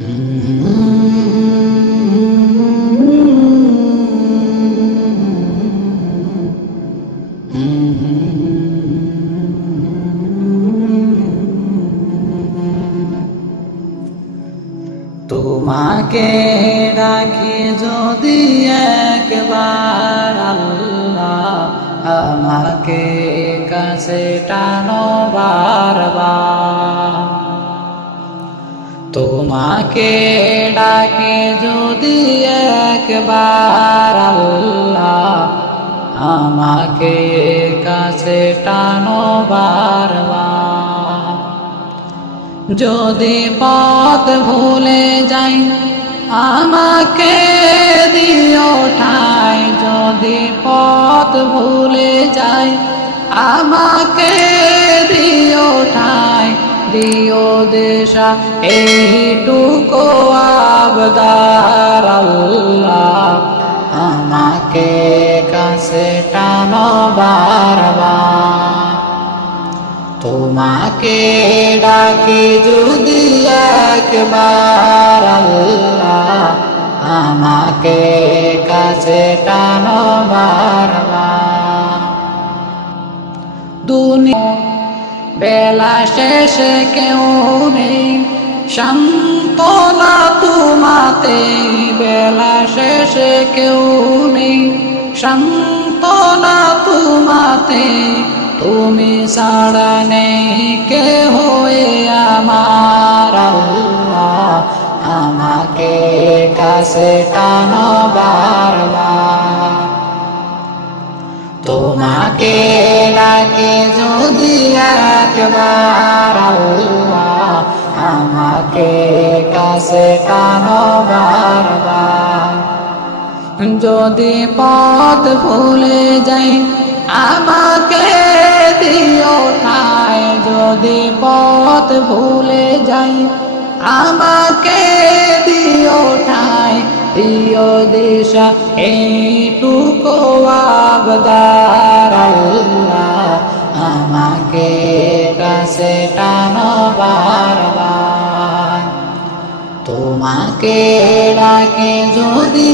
তোমাকে ডাকি যদি একবার আল্লাহ, আমাকে কাছে টানো বারবার। তোমাকে ডাকি যদি একবার আল্লাহ, আমাকে কাছে টানো বারবার। যদি পথ ভুলে যাই আমাকে দিও ঠাই, যদি পথ ভুলে যাই আমাকে দিও ঠাই, দিও দেশা এইটুকু আবদার আল্লাহ, আমাকে কাছে টানো বারবার। তোমাকে ডাকি যদি একবার আল্লাহ, আমাকে কাছে টানো বারবার। দুনিয়া বেলা শেষে কেউ নেই সান্ত্বনা তোমাতে, বেলা শেষে কেউ নেই সান্ত্বনা তোমাতে, তুমি ছাড়া নেই কে হয়ে আমার আল্লাহ, আমাকে কাছে টানো বারবার। তোমাকে ডাকে যদি একবার আল্লাহ, আমাকে কাছে টানো বারবার। যদি পথ ভুলে যাই আমাকে দিও ঠাই, যদি পথ ভুলে যাই আমাকে দিও ঠাই, দিও দিশা এইটুকু আবদার আল্লাহ, আমাকে কাছে টানো বারবার। তোমাকে ডাকে যদি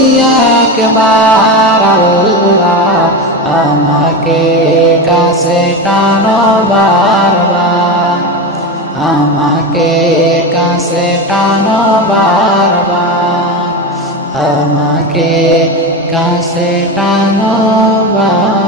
একবার আল্লাহ, আমাকে কাছে টানো বারবার, আমাকে কাছে টানো বারবার, আমাকে কাছে টানো বারবার।